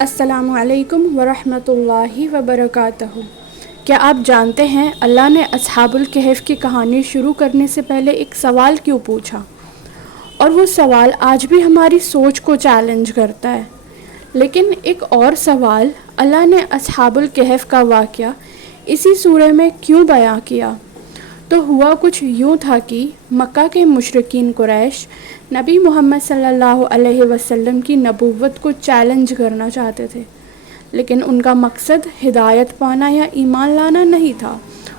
السلام علیکم ورحمۃ اللہ وبرکاتہ۔ کیا آپ جانتے ہیں اللہ نے اصحاب الکہف کی کہانی شروع کرنے سے پہلے ایک سوال کیوں پوچھا؟ اور وہ سوال آج بھی ہماری سوچ کو چیلنج کرتا ہے۔ لیکن ایک اور سوال، اللہ نے اصحاب الکہف کا واقعہ اسی سورہ میں کیوں بیان کیا؟ تو ہوا کچھ یوں تھا کہ مکہ کے مشرکین قریش نبی محمد صلی اللہ علیہ وسلم کی نبوت کو چیلنج کرنا چاہتے تھے، لیکن ان کا مقصد ہدایت پانا یا ایمان لانا نہیں تھا۔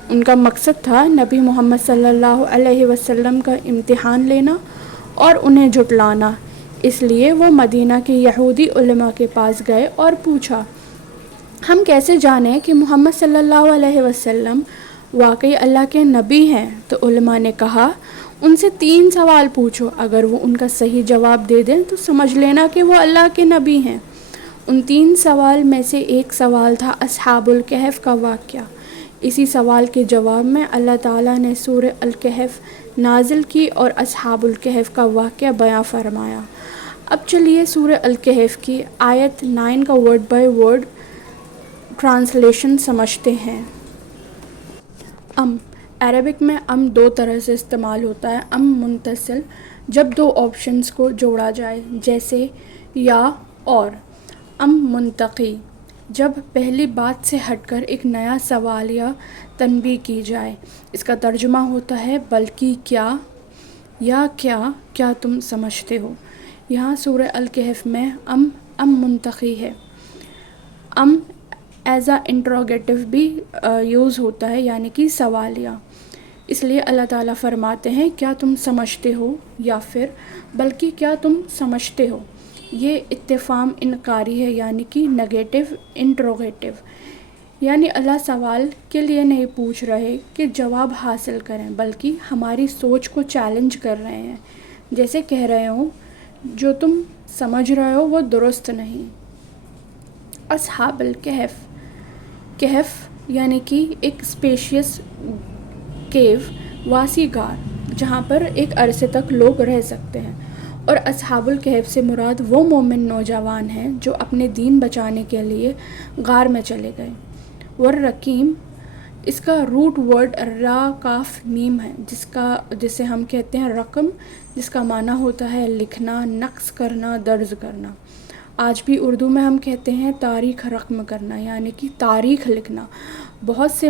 ان کا مقصد تھا نبی محمد صلی اللہ علیہ وسلم کا امتحان لینا اور انہیں جھٹلانا۔ اس لیے وہ مدینہ کے یہودی علماء کے پاس گئے اور پوچھا، ہم کیسے جانیں کہ محمد صلی اللہ علیہ وسلم واقعی اللہ کے نبی ہیں؟ تو علماء نے کہا، ان سے 3 سوال پوچھو، اگر وہ ان کا صحیح جواب دے دیں تو سمجھ لینا کہ وہ اللہ کے نبی ہیں۔ ان 3 سوال میں سے ایک سوال تھا اصحاب الکہف کا واقعہ۔ اسی سوال کے جواب میں اللہ تعالیٰ نے سورہ الکہف نازل کی اور اصحاب الکہف کا واقعہ بیان فرمایا۔ اب چلیے سورہ الکہف کی آیت 9 کا ورڈ بائی ورڈ ٹرانسلیشن سمجھتے ہیں۔ عربک میں 2 طرح سے استعمال ہوتا ہے۔ منتصل، جب 2 آپشنز کو جوڑا جائے، جیسے یا اور۔ منطقی، جب پہلی بات سے ہٹ کر ایک نیا سوال یا تنبیہ کی جائے۔ اس کا ترجمہ ہوتا ہے بلکہ کیا یا کیا تم سمجھتے ہو۔ یہاں سورہ الکہف میں منطقی ہے۔ ایز اے انٹروگیٹو بھی یوز ہوتا ہے، یعنی کہ سوالیہ۔ اس لیے اللہ تعالیٰ فرماتے ہیں کیا تم سمجھتے ہو، یا پھر بلکہ کیا تم سمجھتے ہو۔ یہ استفہام انکاری ہے، یعنی کہ نیگیٹو انٹروگیٹو۔ یعنی اللہ سوال کے لیے نہیں پوچھ رہے کہ جواب حاصل کریں، بلکہ ہماری سوچ کو چیلنج کر رہے ہیں، جیسے کہہ رہے ہوں جو تم سمجھ رہے ہو وہ درست نہیں۔ اصحاب الکہف، کہف یعنی کہ ایک اسپیشیس کیو، واسع غار، جہاں پر ایک عرصے تک لوگ رہ سکتے ہیں۔ اور اصحاب الکہف سے مراد وہ مومن نوجوان ہیں جو اپنے دین بچانے کے لیے غار میں چلے گئے۔ والرقیم، اس کا روٹ ورڈ را کاف میم ہے، جسے ہم کہتے ہیں رقم، جس کا معنی ہوتا ہے لکھنا، نقش کرنا، درج کرنا۔ آج بھی اردو میں ہم کہتے ہیں تاریخ رقم کرنا، یعنی کہ تاریخ لکھنا۔ بہت سے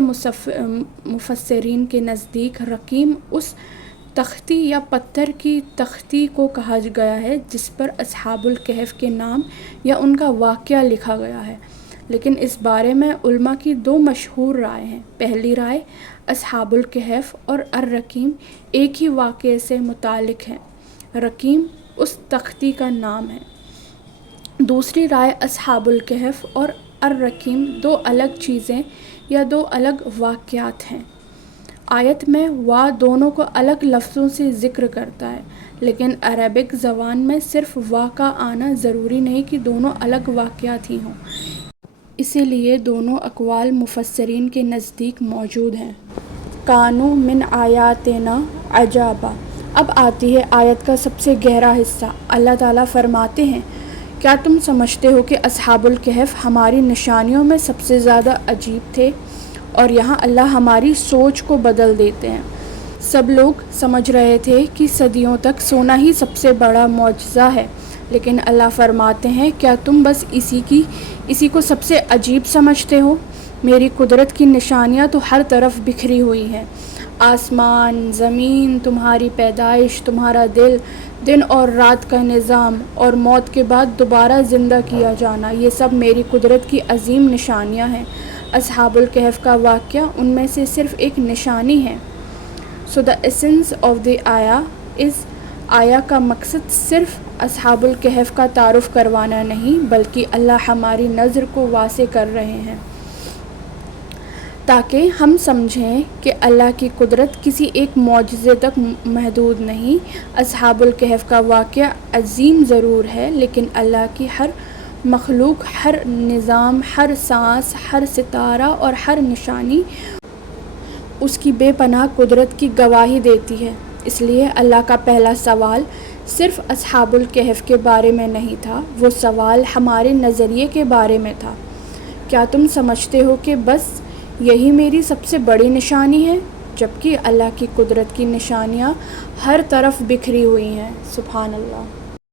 مفسرین کے نزدیک رقیم اس تختی یا پتھر کی تختی کو کہا گیا ہے جس پر اصحاب الکہف کے نام یا ان کا واقعہ لکھا گیا ہے۔ لیکن اس بارے میں علماء کی 2 مشہور رائے ہیں۔ پہلی رائے، اصحاب الکہف اور الرقیم ایک ہی واقعے سے متعلق ہیں، رقیم اس تختی کا نام ہے۔ دوسری رائے، اصحاب الکہف اور الرقیم 2 الگ چیزیں یا 2 الگ واقعات ہیں۔ آیت میں دونوں کو الگ لفظوں سے ذکر کرتا ہے، لیکن عربک زبان میں صرف کا آنا ضروری نہیں کہ دونوں الگ واقعات ہی ہوں۔ اسی لیے دونوں اقوال مفسرین کے نزدیک موجود ہیں۔ کانوا من آیاتنا عجبا۔ اب آتی ہے آیت کا سب سے گہرا حصہ۔ اللہ تعالیٰ فرماتے ہیں کیا تم سمجھتے ہو کہ اصحاب الکہف ہماری نشانیوں میں سب سے زیادہ عجیب تھے؟ اور یہاں اللہ ہماری سوچ کو بدل دیتے ہیں۔ سب لوگ سمجھ رہے تھے کہ صدیوں تک سونا ہی سب سے بڑا معجزہ ہے، لیکن اللہ فرماتے ہیں کیا تم بس اسی کو سب سے عجیب سمجھتے ہو؟ میری قدرت کی نشانیاں تو ہر طرف بکھری ہوئی ہیں۔ آسمان، زمین، تمہاری پیدائش، تمہارا دن اور رات کا نظام، اور موت کے بعد دوبارہ زندہ کیا جانا، یہ سب میری قدرت کی عظیم نشانیاں ہیں۔ اصحاب الکہف کا واقعہ ان میں سے صرف ایک نشانی ہے۔ So the essence of the آیا کا مقصد صرف اصحاب الکہف کا تعارف کروانا نہیں، بلکہ اللہ ہماری نظر کو واسع کر رہے ہیں تاکہ ہم سمجھیں کہ اللہ کی قدرت کسی ایک معجزے تک محدود نہیں۔ اصحاب الکہف کا واقعہ عظیم ضرور ہے، لیکن اللہ کی ہر مخلوق، ہر نظام، ہر سانس، ہر ستارہ اور ہر نشانی اس کی بے پناہ قدرت کی گواہی دیتی ہے۔ اس لیے اللہ کا پہلا سوال صرف اصحاب الکہف کے بارے میں نہیں تھا، وہ سوال ہمارے نظریے کے بارے میں تھا۔ کیا تم سمجھتے ہو کہ بس یہی میری سب سے بڑی نشانی ہے، جبکہ اللہ کی قدرت کی نشانیاں ہر طرف بکھری ہوئی ہیں۔ سبحان اللہ۔